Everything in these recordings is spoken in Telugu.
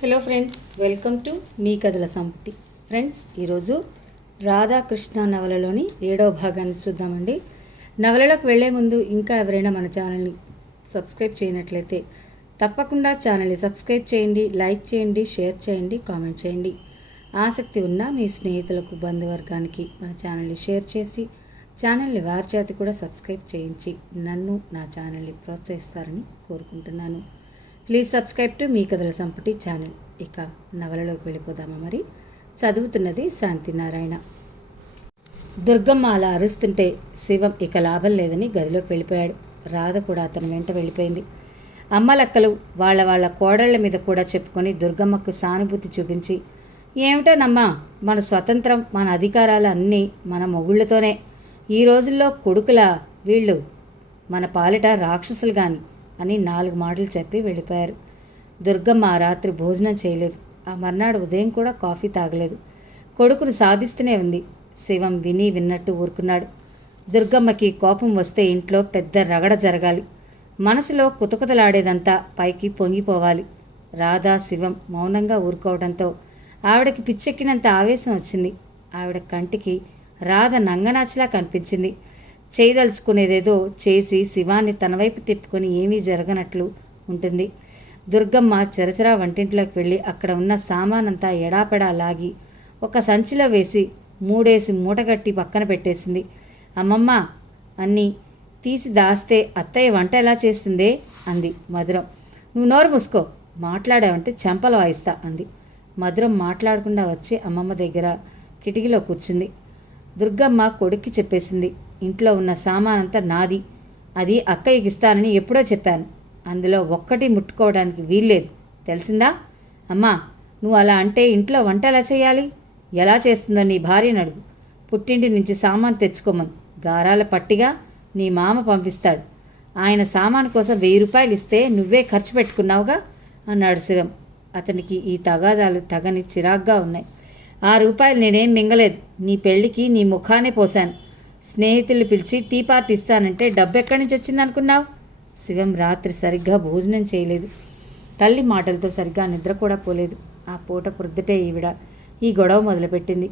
Hello friends, welcome to me కథల సంపుటి. ఫ్రెండ్స్, ఈరోజు రాధాకృష్ణ నవలలోని 7వ భాగాన్ని చూద్దామండి. నవలలోకి వెళ్లే ముందు ఇంకా ఎవరైనా మన ఛానల్ని సబ్స్క్రైబ్ చేయనట్లయితే తప్పకుండా ఛానల్ని సబ్స్క్రైబ్ చేయండి, లైక్ చేయండి, షేర్ చేయండి, కామెంట్ చేయండి. ఆసక్తి ఉన్న మీ స్నేహితులకు, బంధువర్గానికి మన ఛానల్ని షేర్ చేసి ఛానల్ని వారి చేత కూడా సబ్స్క్రైబ్ చేయించి నన్ను, నా ఛానల్ని ప్రోత్సహిస్తారని కోరుకుంటున్నాను. ప్లీజ్ సబ్స్క్రైబ్ టు మీ కథల సంపుటి ఛానల్. ఇక నవలలోకి వెళ్ళిపోదామా మరి. చదువుతున్నది శాంతినారాయణ. దుర్గమ్మ అలా అరుస్తుంటే శివం ఇక లాభం లేదని గదిలోకి వెళ్ళిపోయాడు. రాధ కూడా అతని వెంట వెళ్ళిపోయింది. అమ్మలక్కలు వాళ్ళ కోడళ్ల మీద కూడా చెప్పుకొని దుర్గమ్మకు సానుభూతి చూపించి, ఏమిటోనమ్మా, మన స్వతంత్రం, మన అధికారాలు అన్నీ మన మొగుళ్ళతోనే. ఈ రోజుల్లో కొడుకుల వీళ్ళు మన పాలిట రాక్షసులు గాని అని 4 మాటలు చెప్పి వెళ్ళిపోయారు. దుర్గమ్మ ఆ రాత్రి భోజనం చేయలేదు. ఆ మర్నాడు ఉదయం కూడా కాఫీ తాగలేదు. కొడుకును సాధిస్తూనే ఉంది. శివం విన్నట్టు ఊరుకున్నాడు. దుర్గమ్మకి కోపం వస్తే ఇంట్లో పెద్ద రగడ జరగాలి. మనసులో కుతకుతలాడేదంతా పైకి పొంగిపోవాలి. రాధా, శివం మౌనంగా ఊరుకోవడంతో ఆవిడకి పిచ్చెక్కినంత ఆవేశం వచ్చింది. ఆవిడ కంటికి రాధ నంగనాచిలా కనిపించింది. చేయదలుచుకునేదేదో చేసి శివాన్ని తన వైపు తిప్పుకొని ఏమీ జరగనట్లు ఉంటుంది. దుర్గమ్మ చెరచరా వంటింట్లోకి వెళ్ళి అక్కడ ఉన్న సామానంతా ఎడాపెడా లాగి ఒక సంచిలో వేసి మూడేసి మూటగట్టి పక్కన పెట్టేసింది. అమ్మమ్మ అన్నీ తీసి దాస్తే అత్తయ్య వంట ఎలా చేస్తుందే అంది మధురం. నువ్వు నోరు మూసుకో, మాట్లాడావంటే చెంపలు వాయిస్తా అంది. మధురం మాట్లాడకుండా వచ్చి అమ్మమ్మ దగ్గర కిటికీలో కూర్చుంది. దుర్గమ్మ కొడుక్కి చెప్పేసింది, ఇంట్లో ఉన్న సామానంతా నాది, అది అక్కయ్యకి ఇస్తానని ఎప్పుడో చెప్పాను. అందులో ఒక్కటి ముట్టుకోవడానికి వీల్లేదు, తెలిసిందా? అమ్మా, నువ్వు అలా అంటే ఇంట్లో వంట ఎలా చేయాలి? ఎలా చేస్తుందో నీ భార్యను అడుగు. పుట్టింటి నుంచి సామాను తెచ్చుకోమను. గారాల పట్టిగా నీ మామ పంపిస్తాడు. ఆయన సామాను కోసం 1000 రూపాయలు ఇస్తే నువ్వే ఖర్చు పెట్టుకున్నావుగా అన్నాడు శివం. అతనికి ఈ తగాదాలు తగని చిరాగ్గా ఉన్నాయి. 6 రూపాయలు నేనేం మింగలేదు. నీ పెళ్లికి నీ ముఖానే పోశాను. స్నేహితులు పిలిచి టీ పార్టీ ఇస్తానంటే డబ్బు ఎక్కడి నుంచి వచ్చిందనుకున్నావు? శివం రాత్రి సరిగ్గా భోజనం చేయలేదు. తల్లి మాటలతో సరిగ్గా నిద్ర కూడా పోలేదు. ఆ పూట ప్రొద్దుటే ఈవిడ ఈ గొడవ మొదలుపెట్టింది.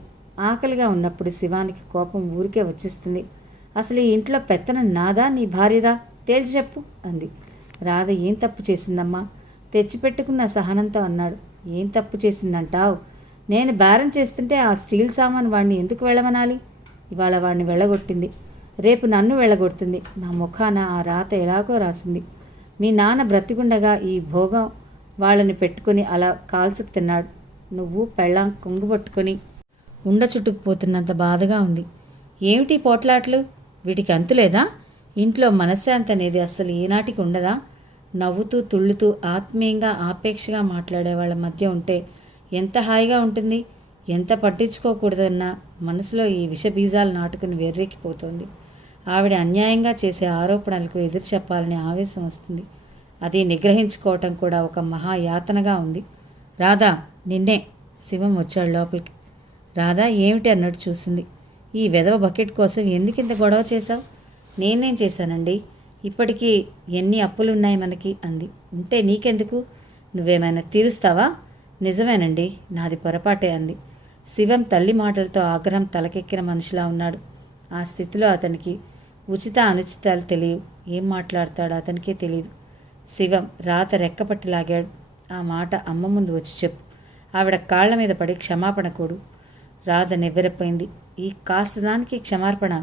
ఆకలిగా ఉన్నప్పుడు శివానికి కోపం ఊరికే వచ్చేస్తుంది. అసలు ఈ ఇంట్లో పెత్తనం నాదా, నీ భార్యదా? తేల్చి చెప్పు అంది. రాధ ఏం తప్పు చేసిందమ్మా? తెచ్చిపెట్టుకున్న సహనంతో అన్నాడు. ఏం తప్పు చేసిందంటావు? నేను బేరం చేస్తుంటే ఆ స్టీల్ సామాన్ వాడిని ఎందుకు వెళ్ళమనాలి? ఇవాళ వాడిని వెళ్ళగొట్టింది, రేపు నన్ను వెళ్ళగొడుతుంది. నా ముఖాన ఆ రాత ఎలాగో రాసింది. మీ నాన్న బ్రతికుండగా ఈ భోగం వాళ్ళని పెట్టుకుని అలా కాల్చుకు తిన్నాడు. నువ్వు పెళ్ళాం కొంగుపట్టుకొని ఉండ చుట్టుకుపోతున్నంత బాధగా ఉంది. ఏమిటి పోట్లాట్లు? వీటికి అంతులేదా? ఇంట్లో మనశ్శాంతి అనేది అస్సలు ఏనాటికి ఉండదా? నవ్వుతూ తుళ్ళుతూ ఆత్మీయంగా ఆపేక్షగా మాట్లాడే వాళ్ళ మధ్య ఉంటే ఎంత హాయిగా ఉంటుంది. ఎంత పట్టించుకోకూడదన్నా మనసులో ఈ విషబీజాలు నాటుకుని వెర్రెక్కిపోతోంది. ఆవిడ అన్యాయంగా చేసే ఆరోపణలకు ఎదురు చెప్పాలనే ఆవేశం వస్తుంది. అది నిగ్రహించుకోవటం కూడా ఒక మహాయాతనగా ఉంది. రాధా, నిన్నే. శివం వచ్చాడు లోపలికి. రాధా ఏమిటి అన్నట్టు చూసింది. ఈ వెధవ బకెట్ కోసం ఎందుకింత గొడవ చేశావు? నేనేం చేశానండి? ఇప్పటికీ ఎన్ని అప్పులున్నాయి మనకి అంది. ఉంటే నీకెందుకు? నువ్వేమైనా తీరుస్తావా? నిజమేనండి, నాది పొరపాటే అంది. శివం తల్లి మాటలతో ఆగ్రహం తలకెక్కిన మనిషిలా ఉన్నాడు. ఆ స్థితిలో అతనికి ఉచిత అనుచితాలు తెలియవు. ఏం మాట్లాడతాడో అతనికే తెలియదు. శివం రాత రెక్కపట్టి లాగాడు. ఆ మాట అమ్మ ముందు వచ్చి చెప్పు. ఆవిడ కాళ్ల మీద పడి క్షమాపణ కోడు. రాధ నివ్వెరపోయింది. ఈ కాస్త దానికి క్షమార్పణ?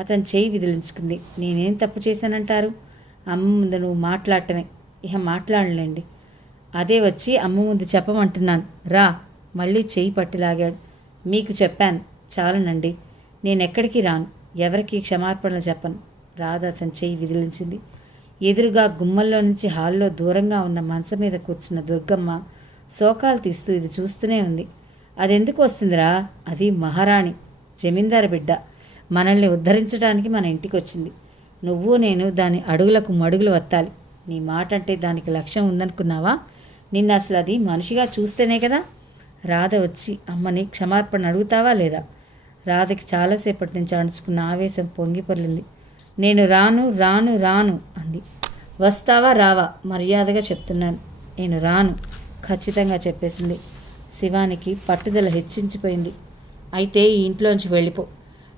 అతను చేయి విదిలించుకుంది. నేనేం తప్పు చేశానంటారు? అమ్మ ముందు నువ్వు మాట్లాడటమే. ఇహ మాట్లాడలేండి. అదే వచ్చి అమ్మ ముందు చెప్పమంటున్నాను, రా. మళ్ళీ చెయ్యి పట్టిలాగాడు. మీకు చెప్పాను, చాలనండి. నేనెక్కడికి రాను, ఎవరికి క్షమార్పణలు చెప్పను. రాధ అతని చెయ్యి విదిలించింది. ఎదురుగా గుమ్మల్లో నుంచి హాల్లో దూరంగా ఉన్న మంచం మీద కూర్చున్న దుర్గమ్మ శోకాలు తీస్తూ ఇది చూస్తూనే ఉంది. అదెందుకు వస్తుందిరా? అది మహారాణి, జమీందారు బిడ్డ. మనల్ని ఉద్ధరించడానికి మన ఇంటికి వచ్చింది. నువ్వు నేను దాని అడుగులకు మడుగులు వత్తాలి. నీ మాట అంటే దానికి లక్ష్యం ఉందనుకున్నావా? నిన్ను అసలు అది మనిషిగా చూస్తేనే కదా. రాధ వచ్చి అమ్మని క్షమార్పణ అడుగుతావా లేదా? రాధకి చాలాసేపటి నుంచి అణుచుకున్న ఆవేశం పొంగి పొర్లింది. నేను రాను రాను రాను అంది. వస్తావా రావా? మర్యాదగా చెప్తున్నాను, నేను రాను. ఖచ్చితంగా చెప్పేసింది. శివానికి పట్టుదల హెచ్చించిపోయింది. అయితే ఈ ఇంట్లోంచి వెళ్ళిపో.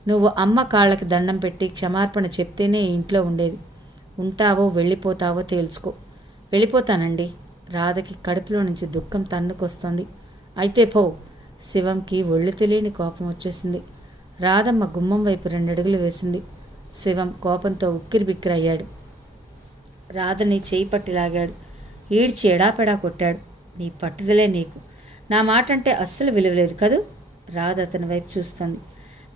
నువ్వు అమ్మ కాళ్ళకి దండం పెట్టి క్షమార్పణ చెప్తేనే ఈ ఇంట్లో ఉండేది. ఉంటావో వెళ్ళిపోతావో తేల్చుకో. వెళ్ళిపోతానండి. రాధకి కడుపులో నుంచి దుఃఖం తన్నుకొస్తోంది. అయితే పో. శివంకి ఒళ్ళు తెలియని కోపం వచ్చేసింది. రాధమ్మ గుమ్మం వైపు 2 అడుగులు వేసింది. శివం కోపంతో ఉక్కిరిబిక్కిరయ్యాడు. రాధని చేయి పట్టి లాగాడు. ఈడ్చి ఎడాపెడా కొట్టాడు. నీ పట్టుదలే నీకు. నా మాట అంటే అస్సలు విలువలేదు కదూ. రాధ అతని వైపు చూస్తుంది.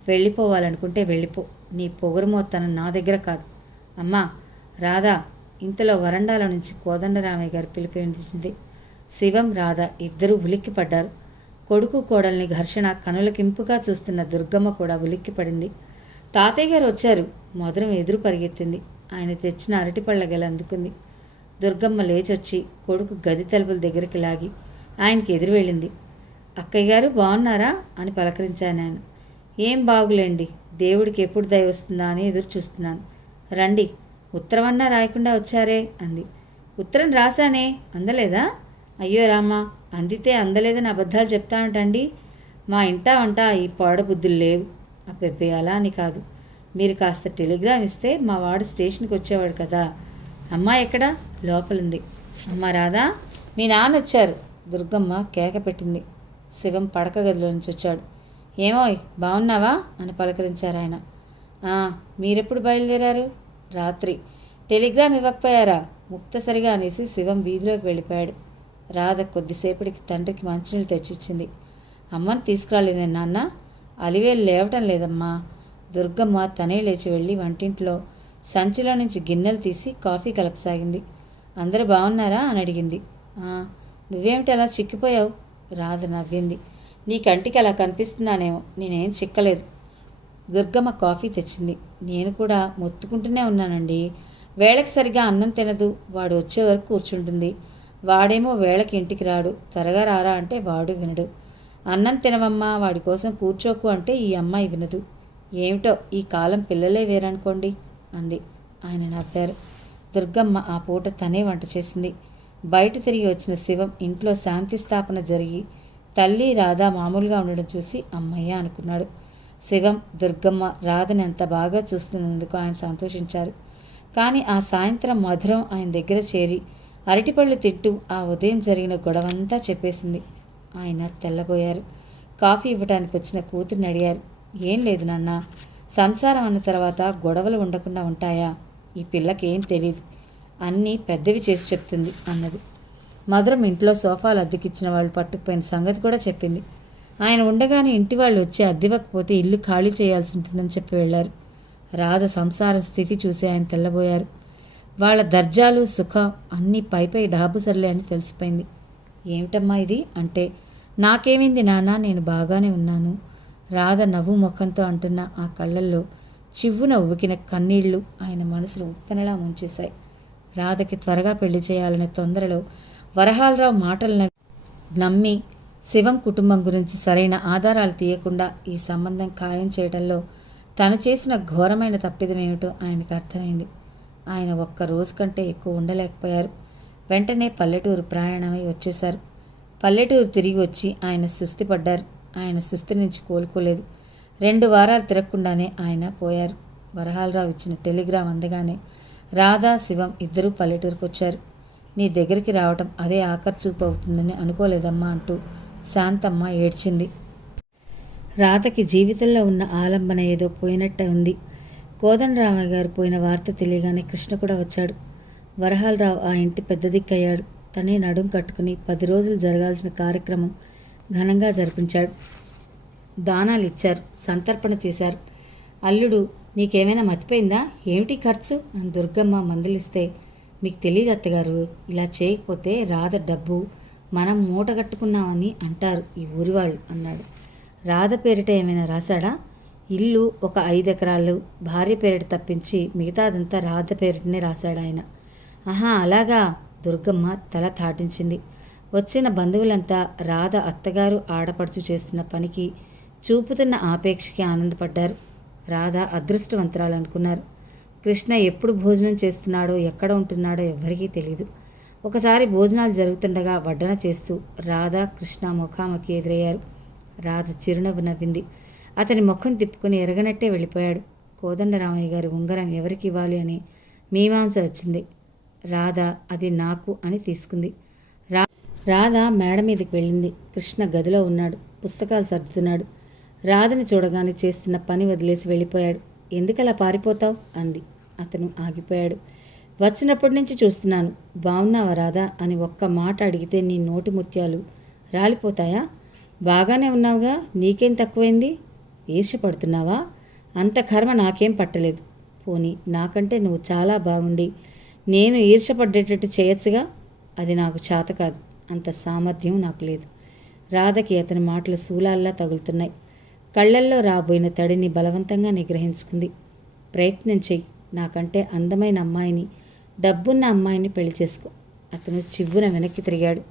వెళ్ళిపోవాలనుకుంటే వెళ్ళిపో. నీ పొగరుమోత్తనం నా దగ్గర కాదు. అమ్మా రాధా. ఇంతలో వరండాలో నుంచి కోదండరామయ్య గారు పిలిపి వినిపించింది. శివం రాధ ఇద్దరూ ఉలిక్కిపడ్డారు. కొడుకు కోడల్ని ఘర్షణ కనులకింపుగా చూస్తున్న దుర్గమ్మ కూడా ఉలిక్కిపడింది. తాతయ్య గారు వచ్చారు. మధురం ఎదురు పరిగెత్తింది. ఆయన తెచ్చిన అరటిపళ్ళ గెల అందుకుంది. దుర్గమ్మ లేచొచ్చి కొడుకు గది తలుపుల దగ్గరికి లాగి ఆయనకి ఎదురు వెళ్ళింది. అక్కయ్య గారు బాగున్నారా అని పలకరించాను. ఆయన ఏం బాగులేండి, దేవుడికి ఎప్పుడు దయ వస్తుందా అని ఎదురు చూస్తున్నాను. రండి. ఉత్తరమన్నా రాయకుండా వచ్చారే అంది. ఉత్తరం రాశానే, అందలేదా? అయ్యో రామా, అందితే అందలేదని అబద్ధాలు చెప్తానంటండి. మా ఇంటా వంట ఈ బుద్ధులు లేవు. అబ్బెబ్బే అలా అని కాదు. మీరు కాస్త టెలిగ్రామ్ ఇస్తే మా వాడు స్టేషన్కి వచ్చేవాడు కదా. అమ్మ ఎక్కడా? లోపలుంది. అమ్మ రాదా, మీ నాన్న వచ్చారు. దుర్గమ్మ కేక పెట్టింది. శివం పడక గదిలో నుంచి వచ్చాడు. ఏమోయ్ బాగున్నావా అని పలకరించారు ఆయన. మీరెప్పుడు బయలుదేరారు? రాత్రి. టెలిగ్రామ్ ఇవ్వకపోయారా? ముక్తసరిగా అనేసి శివం వీధిలోకి వెళ్ళిపోయాడు. రాధ కొద్దిసేపటికి తండ్రికి మంచినీళ్ళు తెచ్చిచ్చింది. అమ్మని తీసుకురాలేదే నాన్న? అలివేలు లేవటం లేదమ్మా. దుర్గమ్మ తనే లేచి వెళ్ళి వంటింట్లో సంచిలో నుంచి గిన్నెలు తీసి కాఫీ కలపసాగింది. అందరూ బాగున్నారా అని అడిగింది. నువ్వేమిటి అలా చిక్కిపోయావు? రాధ నవ్వింది. నీ కంటికి అలా కనిపిస్తున్నానేమో, నేనేం చిక్కలేదు. దుర్గమ్మ కాఫీ తెచ్చింది. నేను కూడా మొత్తుకుంటూనే ఉన్నానండి. వేళకి సరిగా అన్నం తినదు. వాడు వచ్చే వరకు కూర్చుంటుంది. వాడేమో వేళకి ఇంటికి రాడు. త్వరగా రారా అంటే వాడు వినడు. అన్నం తినవమ్మా, వాడి కోసం కూర్చోకు అంటే ఈ అమ్మాయి వినదు. ఏమిటో ఈ కాలం పిల్లలే వేరనుకోండి అంది. ఆయన నవ్వారు. దుర్గమ్మ ఆ పూట తనే వంట చేసింది. బయట తిరిగి వచ్చిన శివం ఇంట్లో శాంతి స్థాపన జరిగి తల్లి రాధ మామూలుగా ఉండడం చూసి అమ్మయ్య అనుకున్నాడు. శివం దుర్గమ్మ రాధని ఎంత బాగా చూస్తున్నందుకు ఆయన సంతోషించారు. కానీ ఆ సాయంత్రం మధురం ఆయన దగ్గర చేరి అరటిపళ్ళు తింటూ ఆ ఉదయం జరిగిన గొడవంతా చెప్పేసింది. ఆయన తెల్లబోయారు. కాఫీ ఇవ్వడానికి వచ్చిన కూతురిని అడిగారు. ఏం లేదు నాన్న, సంసారం అన్న తర్వాత గొడవలు ఉండకుండా ఉంటాయా? ఈ పిల్లకేం తెలీదు, అన్నీ పెద్దవి చేసి చెప్తుంది అన్నది. మధురం ఇంట్లో సోఫాలు అద్దెకిచ్చిన వాళ్ళు పట్టుకుపోయిన సంగతి కూడా చెప్పింది. ఆయన ఉండగానే ఇంటి వాళ్ళు వచ్చి అద్దెవ్వకపోతే ఇల్లు ఖాళీ చేయాల్సి ఉంటుందని చెప్పి వెళ్ళారు. రాధ సంసార స్థితి చూసి ఆయన తెల్లబోయారు. వాళ్ళ దర్జాలు సుఖం అన్నీ పైపై డాబు సర్లే అని తెలిసిపోయింది. ఏమిటమ్మా ఇది అంటే, నాకేమైంది నాన్న, నేను బాగానే ఉన్నాను. రాధ నవ్వు ముఖంతో అంటున్న ఆ కళ్ళల్లో చివ్వున ఉబికిన కన్నీళ్లు ఆయన మనసును ఉప్పెనలా ముంచేశాయి. రాధకి త్వరగా పెళ్లి చేయాలనే తొందరలో వరహాలరావు మాటలను నమ్మి శివం కుటుంబం గురించి సరైన ఆధారాలు తీయకుండా ఈ సంబంధం ఖాయం చేయడంలో తను చేసిన ఘోరమైన తప్పిదమేమిటో ఆయనకు అర్థమైంది. ఆయన ఒక్క రోజు కంటే ఎక్కువ ఉండలేకపోయారు. వెంటనే పల్లెటూరు ప్రయాణమై వచ్చేశారు. పల్లెటూరు తిరిగి వచ్చి ఆయన సుస్థి పడ్డారు. ఆయన సుస్థి నుంచి కోలుకోలేదు. 2 వారాలు తిరగకుండానే ఆయన పోయారు. వరహాలరావు ఇచ్చిన టెలిగ్రామ్ అందగానే రాధా శివం ఇద్దరూ పల్లెటూరుకు వచ్చారు. నీ దగ్గరికి రావటం అదే ఆఖరి చూపు అవుతుందని అనుకోలేదమ్మా అంటూ శాంతమ్మ ఏడ్చింది. రాధకి జీవితంలో ఉన్న ఆలంబన ఏదో పోయినట్టే ఉంది. కోదండరామయ్య గారు పోయిన వార్త తెలియగానే కృష్ణ కూడా వచ్చాడు. వరహాలరావు ఆ ఇంటి పెద్ద దిక్కయ్యాడు. తనే నడుం కట్టుకుని 10 రోజులు జరగాల్సిన కార్యక్రమం ఘనంగా జరిపించాడు. దానాలు ఇచ్చారు, సంతర్పణ చేశారు. అల్లుడు, నీకేమైనా మర్చిపోయిందా? ఏమిటి ఖర్చు అని దుర్గమ్మ మందలిస్తే, మీకు తెలియదు అత్తగారు, ఇలా చేయకపోతే రాధ డబ్బు మనం మూటగట్టుకున్నామని అంటారు ఈ ఊరి వాళ్ళు అన్నాడు. రాధ పేరిట ఏమైనా రాశాడా? ఇల్లు ఒక 5 ఎకరాలు భార్య పేరిట తప్పించి మిగతాదంతా రాధ పేరిటనే రాశాడు ఆయన. ఆహా అలాగా? దుర్గమ్మ తల తాటించింది. వచ్చిన బంధువులంతా రాధ అత్తగారు ఆడపడుచు చేస్తున్న పనికి చూపుతున్న ఆపేక్షకి ఆనందపడ్డారు. రాధ అదృష్టవంతురాలు అనుకున్నారు. కృష్ణ ఎప్పుడు భోజనం చేస్తున్నాడో ఎక్కడ ఉంటున్నాడో ఎవ్వరికీ తెలీదు. ఒకసారి భోజనాలు జరుగుతుండగా వడ్డన చేస్తూ రాధ కృష్ణ ముఖాముఖి ఎదురయ్యారు. రాధ చిరునవ్వు నవ్వింది. అతని ముఖం తిప్పుకొని ఎరగనట్టే వెళ్ళిపోయాడు. కోదండరామయ్య గారి ఉంగరం ఎవరికి ఇవ్వాలి అని మీమాంస వచ్చింది. రాధ అది నాకు అని తీసుకుంది. రాధ మేడ మీదకి వెళ్ళింది. కృష్ణ గదిలో ఉన్నాడు, పుస్తకాలు సర్దుతున్నాడు. రాధని చూడగానే చేస్తున్న పని వదిలేసి వెళ్ళిపోయాడు. ఎందుకలా పారిపోతావు అంది. అతను ఆగిపోయాడు. వచ్చినప్పటి నుంచి చూస్తున్నాను. బాగున్నావా రాధా అని ఒక్క మాట అడిగితే నీ నోటి ముత్యాలు రాలిపోతాయా? బాగానే ఉన్నావుగా, నీకేం తక్కువైంది? ఈర్ష్యపడుతున్నావా? అంత కర్మ నాకేం పట్టలేదు. పోనీ నాకంటే నువ్వు చాలా బాగుండి నేను ఈర్ష్యపడ్డేటట్టు చేయొచ్చుగా. అది నాకు చేత కాదు. అంత సామర్థ్యం నాకు లేదు. రాధకి అతని మాటలు శూలాల్లా తగులుతున్నాయి. కళ్ళల్లో రాబోయిన తడిని బలవంతంగా నిగ్రహించుకుంది. ప్రయత్నం చెయ్యి. నాకంటే అందమైన అమ్మాయిని, డబ్బున్న అమ్మాయిని పెళ్లి చేసుకో. అతను చివ్వున వెనక్కి తిరిగాడు.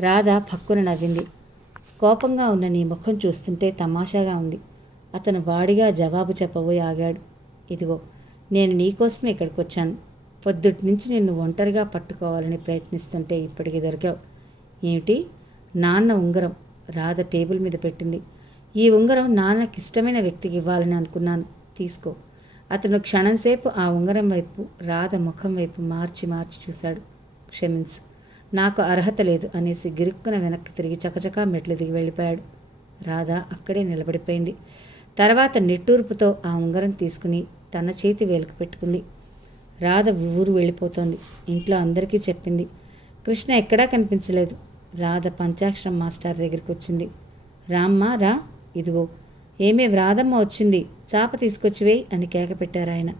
రాధ పక్కున నవ్వింది. కోపంగా ఉన్న నీ ముఖం చూస్తుంటే తమాషాగా ఉంది. అతను వాడిగా జవాబు చెప్పబోయి ఆగాడు. ఇదిగో, నేను నీకోసమే ఇక్కడికి వచ్చాను. పొద్దుటి నుంచి నిన్ను ఒంటరిగా పట్టుకోవాలని ప్రయత్నిస్తుంటే ఇప్పటికి దొరికావు. ఏమిటి? నాన్న ఉంగరం. రాధ టేబుల్ మీద పెట్టింది. ఈ ఉంగరం నాన్నకి ఇష్టమైన వ్యక్తికి ఇవ్వాలని అనుకున్నాను. తీసుకో. అతను క్షణంసేపు ఆ ఉంగరం వైపు, రాధ ముఖం వైపు మార్చి మార్చి చూశాడు. క్షమించు, నాకు అర్హత లేదు అనేసి గిరుక్కున వెనక్కి తిరిగి చకచకా మెట్లు దిగి వెళ్ళిపోయాడు. రాధ అక్కడే నిలబడిపోయింది. తర్వాత నిట్టూర్పుతో ఆ ఉంగరం తీసుకుని తన చేతి వేలుకు పెట్టుకుంది. రాధ ఊరు వెళ్ళిపోతోంది. ఇంట్లో అందరికీ చెప్పింది. కృష్ణ ఎక్కడా కనిపించలేదు. రాధ పంచాక్షరం మాస్టర్ దగ్గరికి వచ్చింది. రామ్మా రా, ఇదిగో ఏమే వ్రాదమ్మ వచ్చింది, చాప తీసుకొచ్చివేయి అని కేక పెట్టారు ఆయన.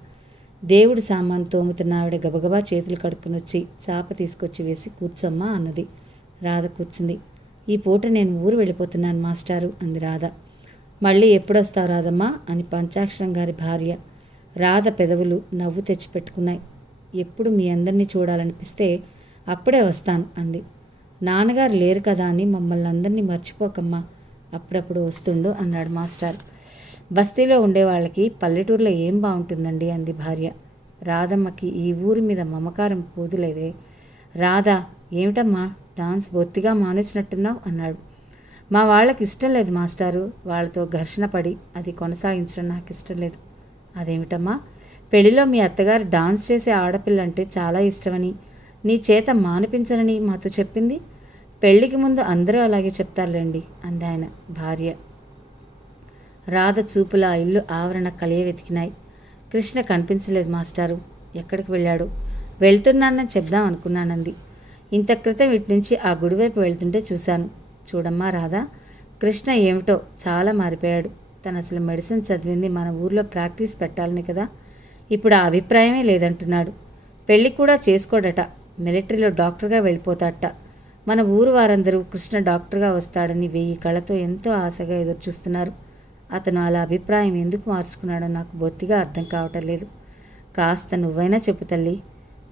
దేవుడు సామాను తోముతున్న ఆవిడ గబగబా చేతులు కడుక్కుని వచ్చి చాప తీసుకొచ్చి వేసి కూర్చోమ్మా అన్నది. రాధ కూర్చుంది. ఈ పూట నేను ఊరు వెళ్ళిపోతున్నాను మాస్టారు అంది రాధ. మళ్ళీ ఎప్పుడొస్తావు రాధమ్మా అని పంచాక్షరం గారి భార్య. రాధ పెదవులు నవ్వు తెచ్చిపెట్టుకున్నాయి. ఎప్పుడు మీ అందరినీ చూడాలనిపిస్తే అప్పుడే వస్తాను అంది. నాన్నగారు లేరు కదా అని మమ్మల్ని అందరినీ మర్చిపోకమ్మా, అప్పుడప్పుడు వస్తుండు అన్నాడు మాస్టర్. బస్తీలో ఉండేవాళ్ళకి పల్లెటూరులో ఏం బాగుంటుందండి అంది భార్య. రాధమ్మకి ఈ ఊరి మీద మమకారం పోదులేదే. రాధ, ఏమిటమ్మా డాన్స్ బొత్తిగా మానేసినట్టున్నావు అన్నాడు. మా వాళ్ళకి ఇష్టం లేదు మాస్టారు. వాళ్ళతో ఘర్షణ పడి అది కొనసాగించడం నాకు ఇష్టం లేదు. అదేమిటమ్మా? పెళ్లిలో మీ అత్తగారు డాన్స్ చేసే ఆడపిల్లంటే చాలా ఇష్టమని, నీ చేత మానిపించనని మాతో చెప్పింది. పెళ్లికి ముందు అందరూ అలాగే చెప్తారులేండి అంది ఆయన భార్య. రాధ చూపుల ఆ ఇల్లు ఆవరణ కలియ వెతికినాయి. కృష్ణ కనిపించలేదు మాస్టారు. ఎక్కడికి వెళ్ళాడు? వెళ్తున్నానని చెప్దాం అనుకున్నానంది. ఇంత క్రితం ఇటు నుంచి ఆ గుడివైపు వెళ్తుంటే చూశాను. చూడమ్మా రాధా, కృష్ణ ఏమిటో చాలా మారిపోయాడు. తను అసలు మెడిసిన్ చదివింది మన ఊర్లో ప్రాక్టీస్ పెట్టాలని కదా. ఇప్పుడు ఆ అభిప్రాయమే లేదంటున్నాడు. పెళ్ళి కూడా చేసుకోడట. మిలిటరీలో డాక్టర్గా వెళ్ళిపోతాడట. మన ఊరు వారందరూ కృష్ణ డాక్టర్గా వస్తాడని 1000 కళ్ళతో ఎంతో ఆశగా ఎదురుచూస్తున్నారు. అతను అలా అభిప్రాయం ఎందుకు మార్చుకున్నాడో నాకు బొత్తిగా అర్థం కావటం లేదు. కాస్త నువ్వైనా చెప్పు తల్లి.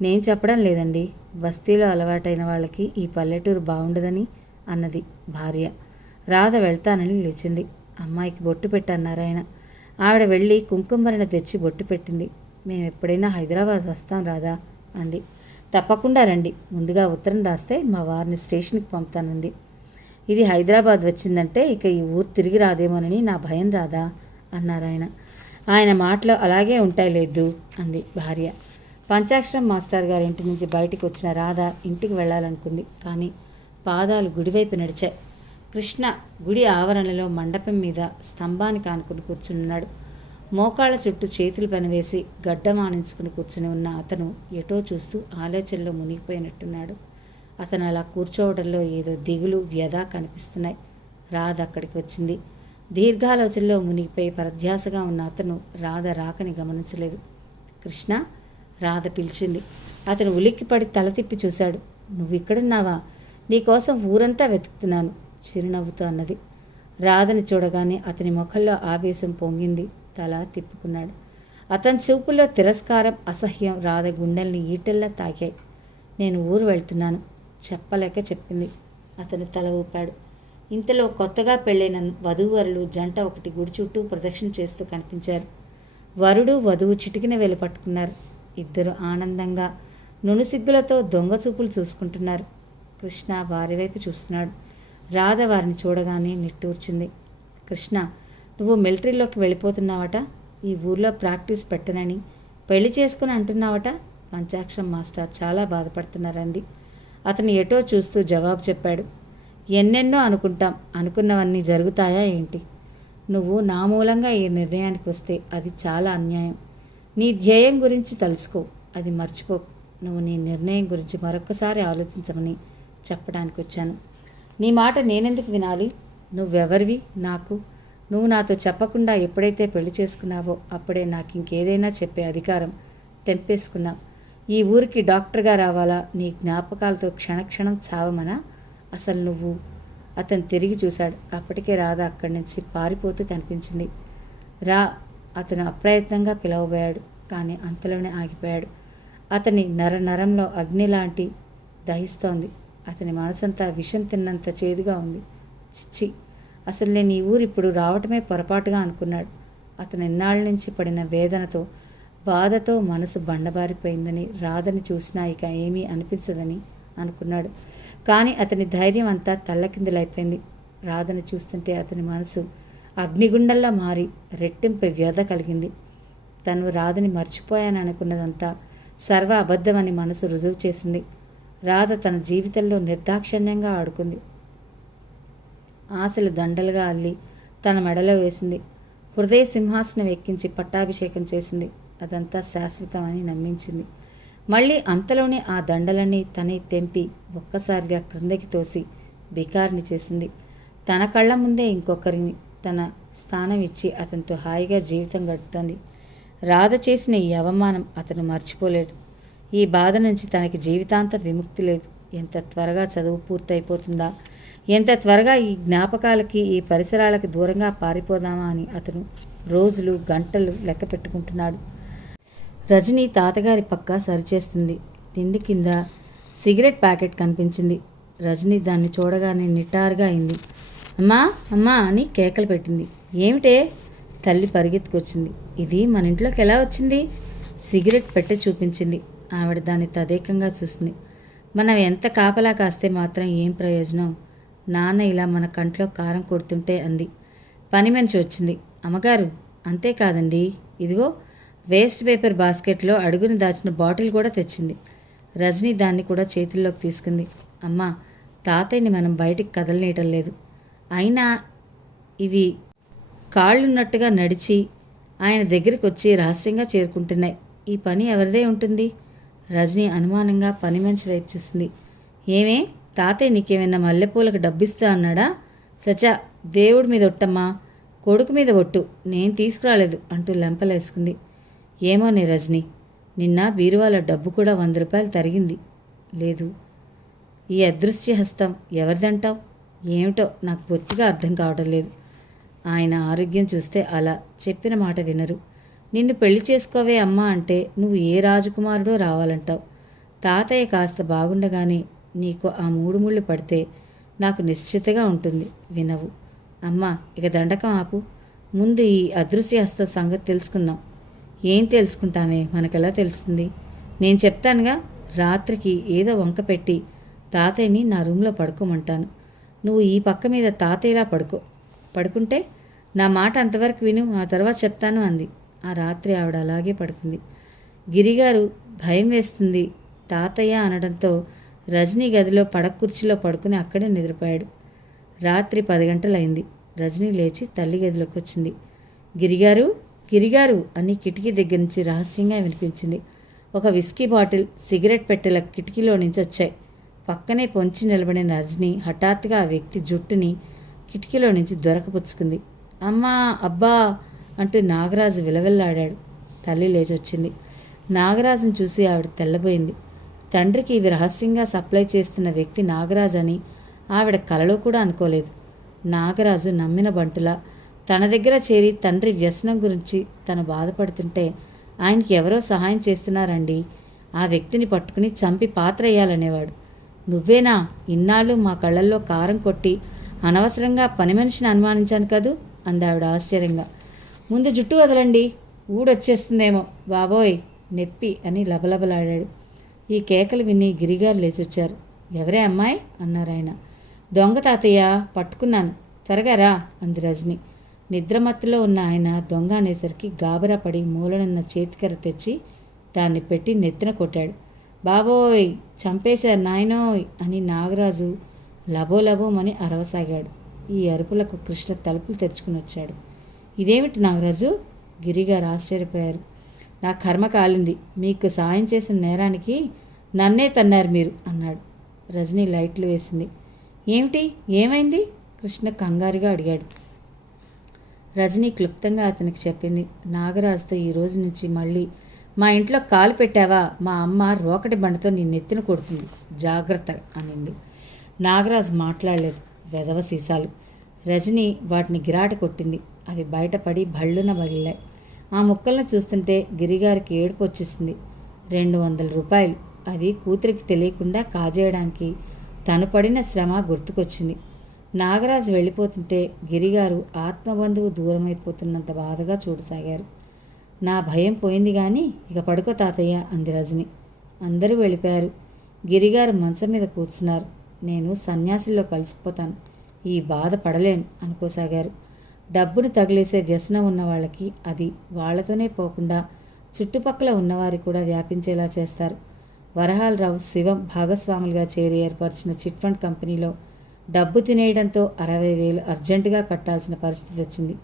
నేను చెప్పడం లేదండి. బస్తీలో అలవాటైన వాళ్ళకి ఈ పల్లెటూరు బాగుండదని అన్నది భార్య. రాధ వెళ్తానని లేచింది. అమ్మాయికి బొట్టు పెట్టన్నారాయన. ఆవిడ వెళ్ళి కుంకుమరణ తెచ్చి బొట్టు పెట్టింది. మేము ఎప్పుడైనా హైదరాబాద్ వస్తాం రాధా అంది. తప్పకుండా రండి. ముందుగా ఉత్తరం రాస్తే మా వారిని స్టేషన్కి పంపుతానంది. ఇది హైదరాబాద్ వచ్చిందంటే ఇక ఈ ఊరు తిరిగి రాదేమోనని నా భయం రాదా అన్నారాయన. ఆయన మాటలో అలాగే ఉంటాయి లేదు అంది భార్య. పంచాక్షరం మాస్టర్ గారి ఇంటి నుంచి బయటికి వచ్చిన రాధ ఇంటికి వెళ్ళాలనుకుంది. కానీ పాదాలు గుడివైపు నడిచాయి. కృష్ణ గుడి ఆవరణలో మండపం మీద స్తంభానికి ఆనుకుని కూర్చున్నాడు. మోకాళ్ళ చుట్టూ చేతులు పనివేసి గడ్డమానించుకుని కూర్చుని ఉన్న అతను ఎటో చూస్తూ ఆలోచనలో మునిగిపోయినట్టున్నాడు. అతను అలా కూర్చోవడంలో ఏదో దిగులు, వ్యధ కనిపిస్తున్నాయి. రాధ అక్కడికి వచ్చింది. దీర్ఘాలోచనలో మునిగిపోయి పరధ్యాసగా ఉన్న అతను రాధ రాకని గమనించలేదు. కృష్ణ, రాధ పిలిచింది. అతను ఉలిక్కిపడి తల తిప్పి చూశాడు. నువ్వు ఇక్కడున్నావా? నీకోసం ఊరంతా వెతుకుతున్నాను చిరునవ్వుతో అన్నది. రాధని చూడగానే అతని ముఖంలో ఆవేశం పొంగింది. తల తిప్పుకున్నాడు. అతని చూపుల్లో తిరస్కారం, అసహ్యం రాధ గుండెల్ని ఈటెల్లా తాకాయి. నేను ఊరు వెళ్తున్నాను చెప్పలేక చెప్పింది. అతను తల ఊపాడు. ఇంతలో కొత్తగా పెళ్ళైన వధూవరులు జంట ఒకటి గుడి చుట్టూ ప్రదక్షిణ చేస్తూ కనిపించారు. వరుడు వధువు చిటికిన వేలు పట్టుకున్నారు. ఇద్దరు ఆనందంగా నునుసిగ్గులతో దొంగ చూపులు చూసుకుంటున్నారు. కృష్ణ వారి వైపు చూస్తున్నాడు. రాధ వారిని చూడగానే నిట్టూర్చింది. కృష్ణ, నువ్వు మిలిటరీలోకి వెళ్ళిపోతున్నావట, ఈ ఊర్లో ప్రాక్టీస్ పెట్టనని పెళ్లి చేసుకుని అంటున్నావట. పంచాక్షరం మాస్టర్ చాలా బాధపడుతున్నారంది. అతను ఎటో చూస్తూ జవాబు చెప్పాడు. ఎన్నెన్నో అనుకుంటాం, అనుకున్నవన్నీ జరుగుతాయా ఏంటి? నువ్వు నా మూలంగా ఈ నిర్ణయానికి వస్తే అది చాలా అన్యాయం. నీ ధ్యేయం గురించి తలుసుకో, అది మర్చిపోకు. నువ్వు నీ నిర్ణయం గురించి మరొకసారి ఆలోచించమని చెప్పడానికి వచ్చాను. నీ మాట నేనెందుకు వినాలి? నువ్వెవరివి నాకు? నువ్వు నాతో చెప్పకుండా ఎప్పుడైతే పెళ్లి చేసుకున్నావో అప్పుడే నాకు ఇంకేదైనా చెప్పే అధికారం తెంపేసుకున్నావు. ఈ ఊరికి డాక్టర్గా రావాలా, నీ జ్ఞాపకాలతో క్షణక్షణం చావమనా? అసలు నువ్వు... అతను తిరిగి చూశాడు. అప్పటికే రాధ అక్కడి నుంచి పారిపోతూ కనిపించింది. రా, అతను అప్రయత్నంగా పిలవబోయాడు, కానీ అంతలోనే ఆగిపోయాడు. అతని నరంలో అగ్నిలాంటి దహిస్తోంది. అతని మనసంతా విషం తిన్నంత చేదుగా ఉంది. చిచ్చి, అసలు నేను ఈ ఊరు ఇప్పుడు రావటమే పొరపాటుగా అనుకున్నాడు. అతను ఎన్నాళ్ళ నుంచి పడిన వేదనతో, బాధతో మనసు బండబారిపోయిందని, రాధని చూసినా ఇక ఏమీ అనిపించదని అనుకున్నాడు. కానీ అతని ధైర్యం అంతా తల్లకిందులైపోయింది. రాధని చూస్తుంటే అతని మనసు అగ్నిగుండంలా మారి రెట్టింపు వ్యధ కలిగింది. తను రాధని మర్చిపోయాననుకున్నదంతా సర్వ అబద్ధమని మనసు రుజువు చేసింది. రాధ తన జీవితంలో నిర్దాక్షిణ్యంగా ఆడుకుంది. ఆశలు దండలుగా అల్లి తన మెడలో వేసింది. హృదయ సింహాసనం ఎక్కించి పట్టాభిషేకం చేసింది. అదంతా శాశ్వతమని నమ్మించింది. మళ్ళీ అంతలోనే ఆ దండలన్నీ తనే తెంపి ఒక్కసారిగా క్రిందకి తోసి బికారిని చేసింది. తన కళ్ళ ముందే ఇంకొకరిని తన స్థానం ఇచ్చి అతనితో హాయిగా జీవితం గడుపుతోంది. రాధ చేసిన ఈ అవమానం అతను మర్చిపోలేడు. ఈ బాధ నుంచి తనకి జీవితాంత విముక్తి లేదు. ఎంత త్వరగా చదువు పూర్తయిపోతుందా, ఎంత త్వరగా ఈ జ్ఞాపకాలకి, ఈ పరిసరాలకి దూరంగా పారిపోదామా అని అతను రోజులు గంటలు లెక్క పెట్టుకుంటున్నాడు. రజని తాతగారి పక్క సరిచేస్తుంది. తిండి కింద సిగరెట్ ప్యాకెట్ కనిపించింది. రజని దాన్ని చూడగానే నిటారుగా అయింది. అమ్మా అమ్మా అని కేకలు పెట్టింది. ఏమిటే? తల్లి పరిగెత్తుకొచ్చింది. ఇది మన ఇంట్లోకి ఎలా వచ్చింది? సిగరెట్ పెట్టి చూపించింది. ఆవిడ దాన్ని తదేకంగా చూస్తుంది. మనం ఎంత కాపలా కాస్తే మాత్రం ఏం ప్రయోజనం? నాన్న ఇలా మన కంట్లో కారం కొడుతుంటే అంది. పని మనిషి వచ్చింది. అమ్మగారు, అంతేకాదండి, ఇదిగో వేస్ట్ పేపర్ బాస్కెట్లో అడుగుని దాచిన బాటిల్ కూడా తెచ్చింది. రజని దాన్ని కూడా చేతుల్లోకి తీసుకుంది. అమ్మా, తాతయ్యని మనం బయటికి కదలనీయటం లేదు. అయినా ఇవి కాళ్ళున్నట్టుగా నడిచి ఆయన దగ్గరికి వచ్చి రహస్యంగా చేరుకుంటున్నాయి. ఈ పని ఎవరిదే ఉంటుంది? రజని అనుమానంగా పని మనిషి వైపు చూసింది. ఏమే, తాతయ్య నీకేమైనా మల్లెపూలకు డబ్బిస్తా అన్నాడా? సచా, దేవుడి మీద ఒట్టమ్మా, కొడుకు మీద ఒట్టు, నేను తీసుకురాలేదు అంటూ లెంపలేసుకుంది. ఏమోనే రజని, నిన్న బీరువాలో డబ్బు కూడా 100 రూపాయలు తరిగింది లేదు. ఈ అదృశ్య హస్తం ఎవరిదంటావు? ఏమిటో నాకు బొత్తిగా అర్థం కావడం లేదు. ఆయన ఆరోగ్యం చూస్తే అలా, చెప్పిన మాట వినరు. నిన్ను పెళ్లి చేసుకోవే అమ్మా అంటే నువ్వు ఏ రాజకుమారుడో రావాలంటావు. తాతయ్య కాస్త బాగుండగానే నీకు ఆ 3 ముళ్ళు పడితే నాకు నిశ్చితగా ఉంటుంది. వినవు. అమ్మా, ఇక దండకం ఆపు. ముందు ఈ అదృశ్య హస్తం సంగతి తెలుసుకుందాం. ఏం తెలుసుకుంటామే, మనకెలా తెలుస్తుంది? నేను చెప్తానుగా, రాత్రికి ఏదో వంక పెట్టి తాతయ్యని నా రూమ్లో పడుకోమంటాను. నువ్వు ఈ పక్క మీద తాతయ్యలా పడుకుంటే నా మాట అంతవరకు విను, ఆ తర్వాత చెప్తాను అంది. ఆ రాత్రి ఆవిడ అలాగే పడుకుంది. గిరిగారు భయం వేస్తుంది తాతయ్య అనడంతో రజనీ గదిలో పడక కుర్చీలో పడుకుని అక్కడే నిద్రపోయాడు. రాత్రి 10 గంటలైంది. రజనీ లేచి తల్లి గదిలోకి వచ్చింది. గిరిగారు, గిరిగారు అని కిటికీ దగ్గర నుంచి రహస్యంగా వినిపించింది. ఒక విస్కీ బాటిల్, సిగరెట్ పెట్టెల కిటికీలో నుంచి వచ్చాయి. పక్కనే పొంచి నిలబడిన రజనీ హఠాత్తుగా ఆ వ్యక్తి జుట్టుని కిటికీలో నుంచి దొరకపుచ్చుకుంది. అమ్మా, అబ్బా అంటూ నాగరాజు విలవిల్లాడాడు. తల్లి లేచొచ్చింది. నాగరాజును చూసి ఆవిడ తెల్లబోయింది. తండ్రికి ఇవి రహస్యంగా సప్లై చేస్తున్న వ్యక్తి నాగరాజు అని ఆవిడ కలలో కూడా అనుకోలేదు. నాగరాజు నమ్మిన బంటులా తన దగ్గర చేరి తండ్రి వ్యసనం గురించి తను బాధపడుతుంటే ఆయనకి ఎవరో సహాయం చేస్తున్నారండి, ఆ వ్యక్తిని పట్టుకుని చంపి పాత్ర వేయాలనేవాడు. నువ్వేనా? ఇన్నాళ్ళు మా కళ్ళల్లో కారం కొట్టి అనవసరంగా పని మనిషిని అనుమానించాను కదూ అందావిడ ఆశ్చర్యంగా. ముందు జుట్టు వదలండి, ఊడొచ్చేస్తుందేమో బాబోయ్, నొప్పి అని లబలబలాడాడు. ఈ కేకలు విని గిరిగారు లేచొచ్చారు. ఎవరే అమ్మాయి అన్నారాయన. దొంగ తాతయ్య, పట్టుకున్నాను, త్వరగా రా అంది రజని. నిద్రమత్తులో ఉన్న ఆయన దొంగ అనేసరికి గాబరా పడి మూలనున్న చేతికర్ర తెచ్చి దాన్ని పెట్టి నెత్తిన కొట్టాడు. బాబోయ్, చంపేశారు నాయనోయ్ అని నాగరాజు లబోలబోమని అరవసాగాడు. ఈ అరుపులకు కృష్ణ తలుపులు తెరుచుకుని వచ్చాడు. ఇదేమిటి నాగరాజు? గిరిగారు ఆశ్చర్యపోయారు. నా కర్మ కాలింది, మీకు సాయం చేసిన నేరానికి నన్నే తన్నారు మీరు అన్నాడు. రజని లైట్లు వేసింది. ఏమిటి, ఏమైంది? కృష్ణ కంగారుగా అడిగాడు. రజని క్లుప్తంగా అతనికి చెప్పింది. నాగరాజుతో ఈ రోజు నుంచి మళ్ళీ మా ఇంట్లో కాలు పెట్టావా, మా అమ్మ రోకటి బండతో నీ నెత్తిన కొడుతుంది, జాగ్రత్త అనింది. నాగరాజు మాట్లాడలేదు. వెధవ సీసాలు. రజని వాటిని గిరాట కొట్టింది. అవి బయటపడి భళ్ళున పగిలాయి. ఆ ముక్కలను చూస్తుంటే గిరిగారికి ఏడుపు వచ్చేసింది. 200 రూపాయలు. అవి కూతురికి తెలియకుండా కాజేయడానికి తను పడిన శ్రమ గుర్తుకొచ్చింది. నాగరాజు వెళ్ళిపోతుంటే గిరిగారు ఆత్మబంధువు దూరమైపోతున్నంత బాధగా చూడసాగారు. నా భయం పోయింది కానీ ఇక పడుకో తాతయ్య అంది రజని. అందరూ వెళ్ళిపోయారు. గిరిగారు మంచం మీద కూర్చున్నారు. నేను సన్యాసిలో కలిసిపోతాను, ఈ బాధ పడలేను అనుకోసాగారు. డబ్బును తగిలేసే వ్యసనం ఉన్న వాళ్ళకి అది వాళ్లతోనే పోకుండా చుట్టుపక్కల ఉన్నవారి కూడా వ్యాపించేలా చేస్తారు. వరహాలరావు శివం భాగస్వాములుగా చేరి ఏర్పరిచిన చిట్ ఫండ్ కంపెనీలో డబ్బు తినేయడంతో 60,000 అర్జెంటుగా కట్టాల్సిన పరిస్థితి వచ్చింది.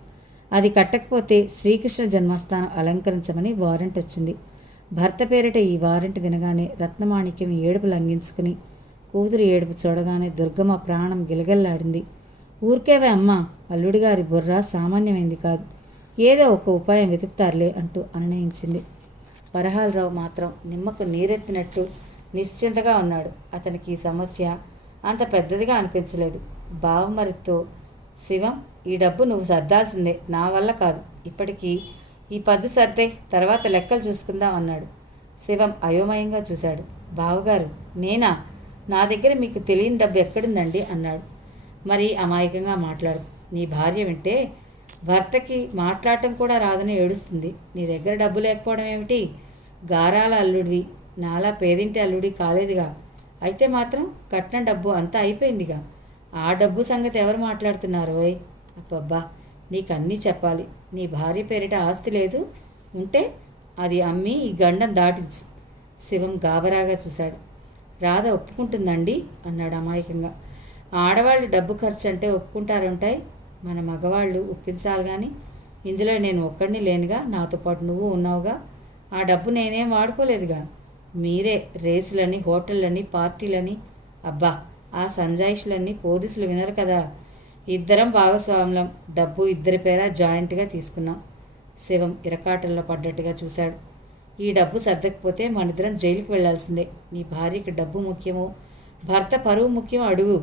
అది కట్టకపోతే శ్రీకృష్ణ జన్మస్థానం అలంకరించమని వారెంట్ వచ్చింది. భర్త పేరిట ఈ వారెంట్ వినగానే రత్నమాణిక్యం ఏడుపు లంఘించుకుని కూతురు ఏడుపు చూడగానే దుర్గమ్మ ప్రాణం గిలగల్లాడింది. ఊరికేవే అమ్మా, అల్లుడిగారి బుర్ర సామాన్యమైంది కాదు, ఏదో ఒక ఉపాయం వెతుకుతారులే అంటూ అనునయించింది. వరహాలరావు మాత్రం నిమ్మకు నీరెత్తినట్టు నిశ్చింతగా ఉన్నాడు. అతనికి ఈ సమస్య అంత పెద్దదిగా అనిపించలేదు. బావమరితో, శివం, ఈ డబ్బు నువ్వు సర్దాల్సిందే, నా వల్ల కాదు, ఇప్పటికీ ఈ 10 సర్దే, తర్వాత లెక్కలు చూసుకుందాం అన్నాడు. శివం అయోమయంగా చూశాడు. బావగారు, నేనా? నా దగ్గర మీకు తెలియని డబ్బు ఎక్కడుందండి అన్నాడు. మరి అమాయకంగా మాట్లాడు. నీ భార్య వింటే భర్తకి మాట్లాడటం కూడా రాదని ఏడుస్తుంది. నీ దగ్గర డబ్బు లేకపోవడం ఏమిటి? గారాల అల్లుడివి, నాలా పేదింటి అల్లుడి కాలేదుగా. అయితే మాత్రం కట్టిన డబ్బు అంతా అయిపోయిందిగా. ఆ డబ్బు సంగతి ఎవరు మాట్లాడుతున్నారోయ్? అబ్బబ్బా, నీకన్నీ చెప్పాలి. నీ భార్య పేరిట ఆస్తి లేదు, ఉంటే అది అమ్మి ఈ గండం దాటించు. శివం గాబరాగా చూశాడు. రాధ ఒప్పుకుంటుందండి అన్నాడు అమాయకంగా. ఆడవాళ్ళు డబ్బు ఖర్చు అంటే ఒప్పుకుంటారుంటాయి, మన మగవాళ్ళు ఒప్పించాలి కానీ. ఇందులో నేను ఒక్కడిని లేనుగా, నాతో పాటు నువ్వు ఉన్నావుగా. ఆ డబ్బు నేనేం వాడుకోలేదుగా. మీరే రేసులని, హోటళ్ళని, పార్టీలని, అబ్బా ఆ సంజాయిషులన్నీ పోలీసులు వినరు కదా. ఇద్దరం భాగస్వామ్యం, డబ్బు ఇద్దరి పేర జాయింట్గా తీసుకున్నాం. శివం ఇరకాటంలో పడ్డట్టుగా చూశాడు. ఈ డబ్బు సర్దకపోతే మనిద్దరం జైలుకి వెళ్లాల్సిందే. నీ భార్యకి డబ్బు ముఖ్యమో భర్త పరువు ముఖ్యమో అడుగు.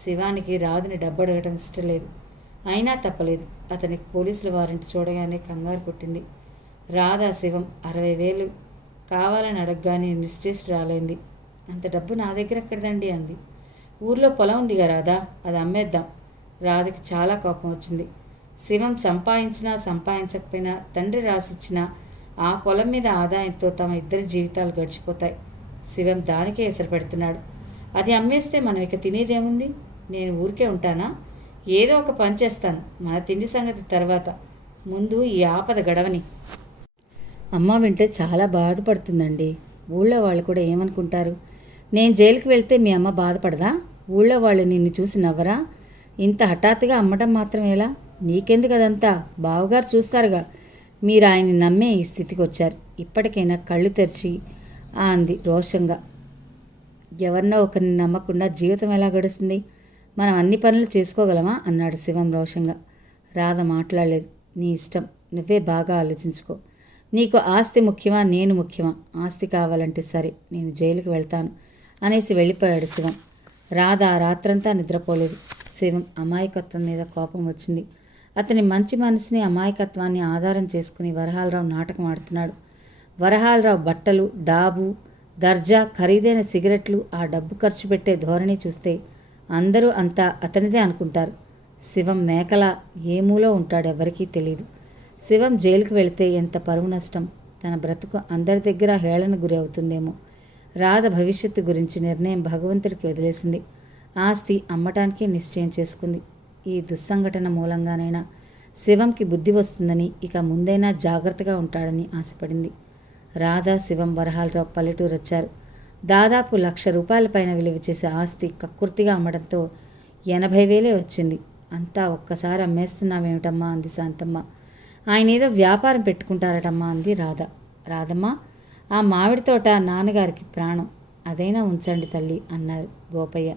శివానికి రాధని డబ్బు అడగటం ఇష్టం లేదు. అయినా తప్పలేదు. అతనికి పోలీసుల వారెంట్ చూడగానే కంగారు పుట్టింది. రాధ శివం 60,000 కావాలని అడగగానే నిశ్చేసి రాలేంది. అంత డబ్బు నా దగ్గర ఎక్కడదండి అంది. ఊర్లో పొలం ఉందిగా రాధా, అది అమ్మేద్దాం. రాధకి చాలా కోపం వచ్చింది. శివం సంపాదించినా సంపాదించకపోయినా తండ్రి రాసిచ్చిన ఆ పొలం మీద ఆదాయంతో తమ ఇద్దరి జీవితాలు గడిచిపోతాయి. శివం దానికే ఎసరు పెడుతున్నాడు. అది అమ్మేస్తే మనం ఇక తినేదేముంది? నేను ఊరికే ఉంటానా? ఏదో ఒక పని చేస్తాను. మన తిండి సంగతి తర్వాత, ముందు ఈ ఆపద గడవని. అమ్మ వింటే చాలా బాధపడుతుందండి. ఊళ్ళో వాళ్ళు కూడా ఏమనుకుంటారు? నేను జైలుకి వెళ్తే మీ అమ్మ బాధపడదా? ఊళ్ళో వాళ్ళు నిన్ను చూసి నవ్వరా? ఇంత హఠాత్తుగా అమ్మటం మాత్రం ఎలా? నీకెందుకు అదంతా? బావగారు చూస్తారుగా. మీరు ఆయన్ని నమ్మే ఈ స్థితికి వచ్చారు. ఇప్పటికైనా కళ్ళు తెరిచి అంది రోషంగా. ఎవరినో ఒకరిని నమ్మకుండా జీవితం ఎలా గడుస్తుంది? మనం అన్ని పనులు చేసుకోగలమా అన్నాడు శివం రోషంగా. రాధ మాట్లాడలేదు. నీ ఇష్టం, నువ్వే బాగా ఆలోచించుకో. నీకు ఆస్తి ముఖ్యమా, నేను ముఖ్యమా? ఆస్తి కావాలంటే సరే, నేను జైలుకి వెళ్తాను అనేసి వెళ్ళిపోయాడు శివం. రాధ ఆ రాత్రంతా నిద్రపోలేదు. శివం అమాయకత్వం మీద కోపం వచ్చింది. అతని మంచి మనసుని, అమాయకత్వాన్ని ఆధారం చేసుకుని వరహాలరావు నాటకం ఆడుతున్నాడు. వరహాలరావు బట్టలు, డాబు, దర్జా, ఖరీదైన సిగరెట్లు, ఆ డబ్బు ఖర్చు పెట్టే ధోరణి చూస్తే అందరూ అంతా అతనిదే అనుకుంటారు. శివం మేకలా ఏ మూలో ఉంటాడు ఎవరికీ తెలీదు. శివం జైలుకు వెళితే ఎంత పరువు నష్టం. తన బ్రతుకు అందరి దగ్గర హేళన గురి అవుతుందేమో. రాధ భవిష్యత్తు గురించి నిర్ణయం భగవంతుడికి వదిలేసింది. ఆస్తి అమ్మటానికి నిశ్చయం చేసుకుంది. ఈ దుస్సంఘటన మూలంగానైనా శివంకి బుద్ధి వస్తుందని, ఇక ముందైనా జాగ్రత్తగా ఉంటాడని ఆశపడింది. రాధ, శివం వరహాలరావు పల్లెటూరు వచ్చారు. దాదాపు ₹1,00,000 పైన విలువ చేసే ఆస్తి కక్కుర్తిగా అమ్మడంతో 80,000 వచ్చింది. అంతా ఒక్కసారి అమ్మేస్తున్నావేమిటమ్మా అంది శాంతమ్మ. ఆయన ఏదో వ్యాపారం పెట్టుకుంటారటమ్మా అంది రాధ. రాధమ్మ, ఆ మామిడి తోట నాన్నగారికి ప్రాణం, అదైనా ఉంచండి తల్లి అన్నారు గోపయ్య.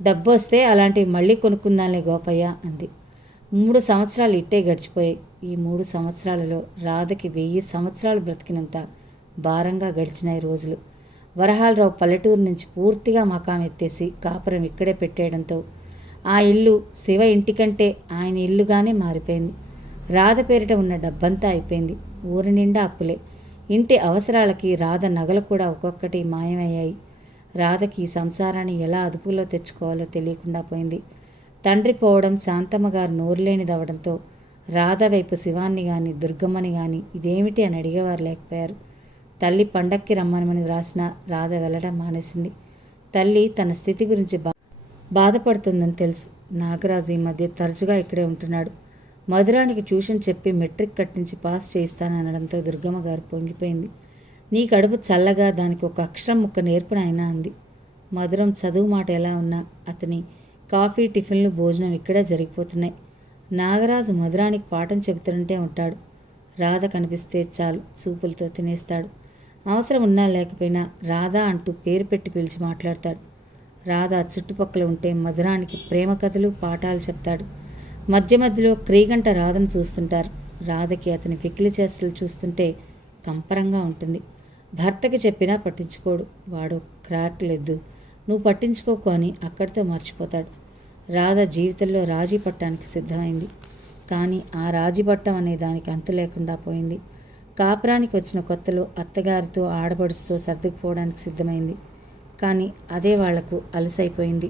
డబ్బు వస్తే అలాంటివి మళ్ళీ కొనుక్కుందాంలే గోపయ్య అంది. 3 సంవత్సరాలు ఇట్టే గడిచిపోయాయి. ఈ 3 సంవత్సరాలలో రాధకి 1000 సంవత్సరాలు బ్రతికినంత భారంగా గడిచినాయి రోజులు. వరహాలరావు పల్లెటూరు నుంచి పూర్తిగా మకాం ఎత్తేసి కాపురం ఇక్కడే పెట్టేయడంతో ఆ ఇల్లు శివ ఇంటికంటే ఆయన ఇల్లుగానే మారిపోయింది. రాధ పేరిట ఉన్న డబ్బంతా అయిపోయింది. ఊరి నిండా అప్పులే. ఇంటి అవసరాలకి రాధ నగలు కూడా ఒక్కొక్కటి మాయమయ్యాయి. రాధకి ఈ సంసారాన్ని ఎలా అదుపులో తెచ్చుకోవాలో తెలియకుండా పోయింది. తండ్రి పోవడం, శాంతమ్మ గారు నోరులేనిదవడంతో రాధ వైపు శివాన్ని కానీ దుర్గమ్మని కానీ ఇదేమిటి అని అడిగేవారు లేకపోయారు. తల్లి పండక్కి రమ్మనమని వ్రాసిన రాధ వెళ్ళడం మానేసింది. తల్లి తన స్థితి గురించి బాధపడుతుందని తెలుసు. నాగరాజు ఈ మధ్య తరచుగా ఇక్కడే ఉంటున్నాడు. మధురానికి ట్యూషన్ చెప్పి మెట్రిక్ కట్టించి పాస్ చేయిస్తాననడంతో దుర్గమ్మ గారు పొంగిపోయింది. నీ కడుపు చల్లగా దానికి ఒక అక్షరం ముక్క నేర్పున అయినా అంది. మధురం చదువు మాట ఎలా ఉన్నా అతని కాఫీ, టిఫిన్లు, భోజనం ఇక్కడే జరిగిపోతున్నాయి. నాగరాజు మధురానికి పాఠం చెబుతుంటే ఉంటాడు. రాధ కనిపిస్తే చాలు చూపులతో తినేస్తాడు. అవసరం ఉన్నా లేకపోయినా రాధా అంటూ పేరు పెట్టి పిలిచి మాట్లాడతాడు. రాధ చుట్టుపక్కల ఉంటే మధురానికి ప్రేమ కథలు, పాఠాలు చెప్తాడు. మధ్య మధ్యలో క్రీగంట రాధను చూస్తుంటారు. రాధకి అతని ఫిక్కిలి చేష్టలు చూస్తుంటే కంపరంగా ఉంటుంది. భర్తకి చెప్పినా పట్టించుకోడు. వాడు క్రాక్ లేదు, నువ్వు పట్టించుకోకు అని అక్కడితో మర్చిపోతాడు. రాధ జీవితంలో రాజీ పట్టానికి సిద్ధమైంది. కానీ ఆ రాజీ పట్టం అనే దానికి అంతు లేకుండా పోయింది. కాపురానికి వచ్చిన కొత్తలో అత్తగారితో, ఆడపడుచుతో సర్దుకుపోవడానికి సిద్ధమైంది. కానీ అదే వాళ్లకు అలసైపోయింది.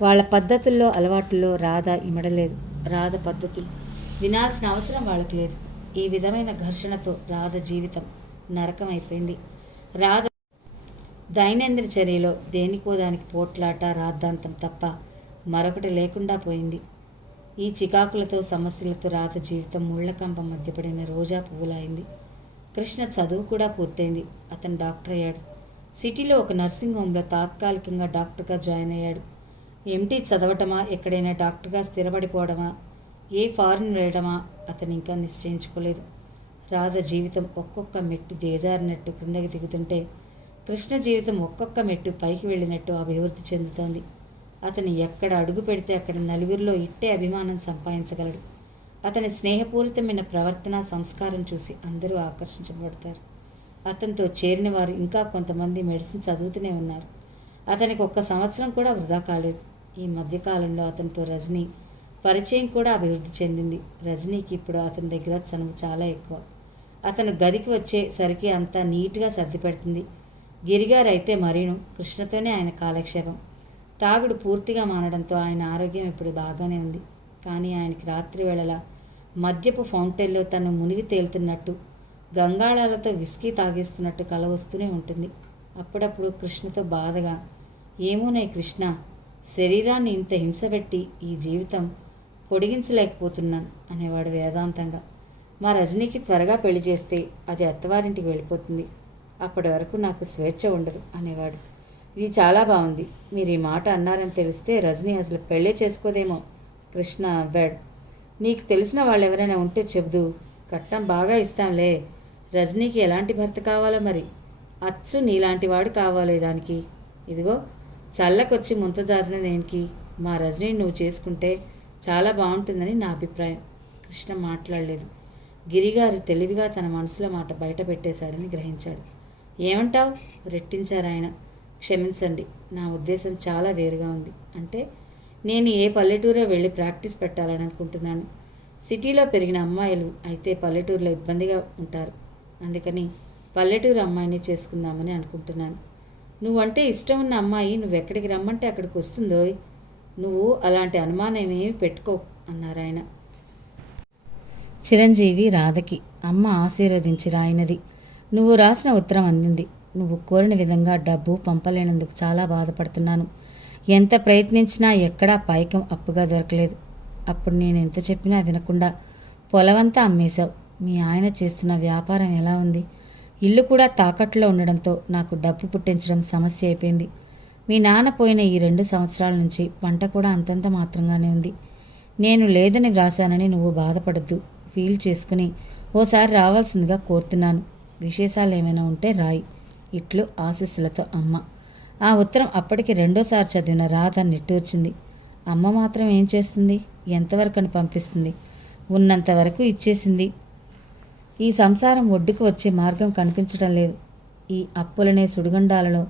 వాళ్ళ పద్ధతుల్లో, అలవాటుల్లో రాధ ఇమడలేదు. రాధ పద్ధతులు వినాల్సిన అవసరం వాళ్ళకి లేదు. ఈ విధమైన ఘర్షణతో రాధ జీవితం నరకమైపోయింది. రాధ దైనందిన చర్యలో దేనికో దానికి పోట్లాట, రాద్ధాంతం తప్ప మరొకటి లేకుండా పోయింది. ఈ చికాకులతో, సమస్యలతో రాధ జీవితం ముళ్ళకంపం మధ్యపడిన రోజా పువ్వులైంది. కృష్ణ చదువు కూడా పూర్తయింది. అతను డాక్టర్ అయ్యాడు. సిటీలో ఒక నర్సింగ్ హోమ్లో తాత్కాలికంగా డాక్టర్గా జాయిన్ అయ్యాడు. ఎంటీ చదవటమా, ఎక్కడైనా డాక్టర్గా స్థిరపడిపోవడమా, ఏ ఫారిన్ వెళ్ళడమా అతను ఇంకా నిశ్చయించుకోలేదు. రాధ జీవితం ఒక్కొక్క మెట్టు దిగజారినట్టు క్రిందకి దిగుతుంటే కృష్ణ జీవితం ఒక్కొక్క మెట్టు పైకి వెళ్ళినట్టు అభివృద్ధి చెందుతోంది. అతను ఎక్కడ అడుగు పెడితే అక్కడ నలుగురిలో ఇట్టే అభిమానం సంపాదించగలడు. అతని స్నేహపూరితమైన ప్రవర్తన, సంస్కారం చూసి అందరూ ఆకర్షించబడతారు. అతనితో చేరిన వారు ఇంకా కొంతమంది మెడిసిన్ చదువుతూనే ఉన్నారు. అతనికి 1 సంవత్సరం కూడా వృధా కాలేదు. ఈ మధ్యకాలంలో అతనితో రజనీ పరిచయం కూడా అభివృద్ధి చెందింది. రజనీకి ఇప్పుడు అతని దగ్గర చనువు చాలా ఎక్కువ. అతను గదికి వచ్చేసరికి అంతా నీట్గా సర్ది పెడుతుంది. గిరిగారు అయితే మరీను. కృష్ణతోనే ఆయన కాలక్షేపం. తాగుడు పూర్తిగా మానడంతో ఆయన ఆరోగ్యం ఇప్పుడు బాగానే ఉంది. కానీ ఆయనకి రాత్రి వేళలా మద్యపు ఫౌంటైన్లో తను మునిగి తేలుతున్నట్టు, గంగాళాలతో విస్కీ తాగేస్తున్నట్టు కల వస్తూనే ఉంటుంది. అప్పుడప్పుడు కృష్ణతో బాధగా, ఏమోనే కృష్ణ, శరీరాన్ని ఇంత హింసపెట్టి ఈ జీవితం పొడిగించలేకపోతున్నాను అనేవాడు వేదాంతంగా. మా రజనీకి త్వరగా పెళ్లి చేస్తే అది అత్తవారింటికి వెళ్ళిపోతుంది. అప్పటి వరకు నాకు స్వేచ్ఛ ఉండదు అనేవాడు. ఇది చాలా బాగుంది. మీరు ఈ మాట అన్నారని తెలిస్తే రజనీ అసలు పెళ్ళే చేసుకోదేమో. కృష్ణ నవ్వాడు. నీకు తెలిసిన వాళ్ళు ఎవరైనా ఉంటే చెబుదు, కట్నం బాగా ఇస్తాంలే. రజనీకి ఎలాంటి భర్త కావాలో మరి. అచ్చు నీలాంటి వాడు కావాలి దానికి. ఇదిగో చల్లకొచ్చి ముంతజారిన దేనికి. మా రజనీ నువ్వు చేసుకుంటే చాలా బాగుంటుందని నా అభిప్రాయం. కృష్ణ మాట్లాడలేదు. గిరిగారు తెలివిగా తన మనసులో మాట బయట పెట్టేశాడని గ్రహించాడు. ఏమంటావు? రెట్టించారు ఆయన. క్షమించండి, నా ఉద్దేశం చాలా వేరుగా ఉంది. అంటే నేను ఏ పల్లెటూరో వెళ్ళి ప్రాక్టీస్ పెట్టాలని అనుకుంటున్నాను. సిటీలో పెరిగిన అమ్మాయిలు అయితే పల్లెటూరులో ఇబ్బందిగా ఉంటారు. అందుకని పల్లెటూరు అమ్మాయిని చేసుకుందామని అనుకుంటున్నాను. నువ్వంటే ఇష్టం ఉన్న అమ్మాయి నువ్వెక్కడికి రమ్మంటే అక్కడికి వస్తుందో. నువ్వు అలాంటి అనుమానం ఏమీ పెట్టుకో అన్నారు ఆయన. చిరంజీవి రాధకి అమ్మ ఆశీర్వదించి రాయినది. నువ్వు రాసిన ఉత్తరం అందింది. నువ్వు కోరిన విధంగా డబ్బు పంపలేనందుకు చాలా బాధపడుతున్నాను. ఎంత ప్రయత్నించినా ఎక్కడా పైకం అప్పుగా దొరకలేదు. అప్పుడు నేను ఎంత చెప్పినా వినకుండా పొలమంతా అమ్మేశావు. మీ ఆయన చేస్తున్న వ్యాపారం ఎలా ఉంది? ఇల్లు కూడా తాకట్టులో ఉండడంతో నాకు డబ్బు పుట్టించడం సమస్య అయిపోయింది. మీ నాన్న పోయిన ఈ 2 సంవత్సరాల నుంచి పంట కూడా అంతంత మాత్రంగానే ఉంది. నేను లేదని వ్రాశానని నువ్వు బాధపడద్దు. ఫీల్ చేసుకుని ఓసారి రావాల్సిందిగా కోరుతున్నాను. విశేషాలు ఏమైనా ఉంటే రాయి. ఇట్లు ఆశీస్సులతో అమ్మ. ఆ ఉత్తరం అప్పటికి 2సారి చదివిన రాధ నిట్టూర్చింది. అమ్మ మాత్రం ఏం చేస్తుంది? ఎంతవరకని పంపిస్తుంది? ఉన్నంతవరకు ఇచ్చేసింది. ఈ సంసారం ఒడ్డుకు వచ్చే మార్గం కనిపించడం లేదు. ఈ అప్పులనే సుడిగుండాలలో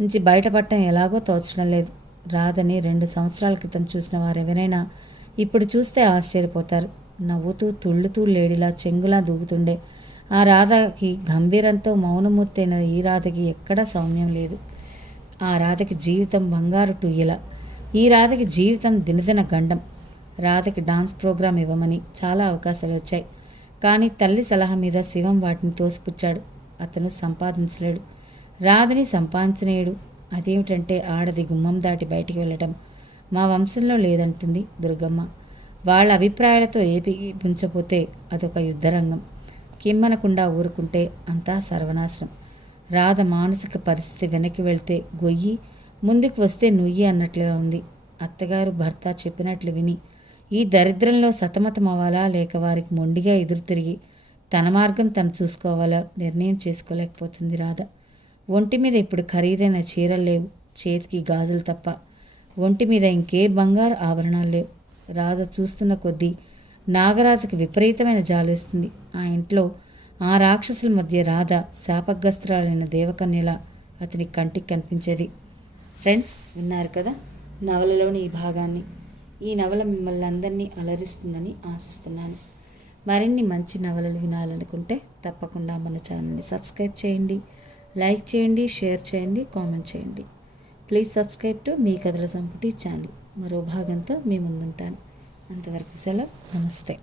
నుంచి బయటపడటం ఎలాగో తోచడం లేదు. రాధని 2 సంవత్సరాల క్రితం చూసిన వారెవరైనా ఇప్పుడు చూస్తే ఆశ్చర్యపోతారు. నవ్వుతూ తుళ్ళుతూ లేడిలా చెంగులా దూకుతుండే ఆ రాధకి గంభీరంతో మౌనమూర్తి అయిన ఈ రాధకి ఎక్కడా సౌమ్యం లేదు. ఆ రాధకి జీవితం బంగారు టుయ్యల. ఈ రాధకి జీవితం దినదిన గండం. రాధకి డాన్స్ ప్రోగ్రాం ఇవ్వమని చాలా అవకాశాలు వచ్చాయి. కానీ తల్లి సలహా మీద శివం వాటిని తోసిపుచ్చాడు. అతను సంపాదించలేడు. రాధని సంపాదించలేడు. అదేమిటంటే ఆడది గుమ్మం దాటి బయటికి వెళ్ళటం మా వంశంలో లేదంటుంది దుర్గమ్మ. వాళ్ళ అభిప్రాయాలతో ఏపించపోతే అదొక యుద్ధరంగం. కిమ్మనకుండా ఊరుకుంటే అంతా సర్వనాశనం. రాధ మానసిక పరిస్థితి వెనక్కి వెళ్తే గొయ్యి, ముందుకు వస్తే నుయ్యి అన్నట్లుగా ఉంది. అత్తగారు భర్త చెప్పినట్లు విని ఈ దరిద్రంలో సతమతమవ్వాలా, లేక వారికి మొండిగా ఎదురు తిరిగి తన మార్గం తను చూసుకోవాలా నిర్ణయం చేసుకోలేకపోతుంది రాధ. ఒంటి మీద ఇప్పుడు ఖరీదైన చీరలు లేవు. చేతికి గాజులు తప్ప ఒంటి మీద ఇంకే బంగారు ఆభరణాలు లేవు. రాధ చూస్తున్న కొద్దీ నాగరాజుకి విపరీతమైన జాలేస్తుంది. ఆ ఇంట్లో ఆ రాక్షసుల మధ్య రాధ శాపగ్రస్తురాలైన దేవకన్యలా అతని కంటికి కనిపించేది. ఫ్రెండ్స్, విన్నారు కదా నవలలోని ఈ భాగాన్ని. ఈ నవల మిమ్మల్ని అందరినీ అలరిస్తుందని ఆశిస్తున్నాను. మరిన్ని మంచి నవలలు వినాలనుకుంటే తప్పకుండా మన ఛానల్ని సబ్స్క్రైబ్ చేయండి, లైక్ చేయండి, షేర్ చేయండి, కామెంట్ చేయండి. ప్లీజ్ సబ్స్క్రైబ్ టు మీ కథల సంపుటి ఛానల్. మరో భాగంతో మీ ముందుంటాను. అంతవరకు సెలవు. నమస్తే.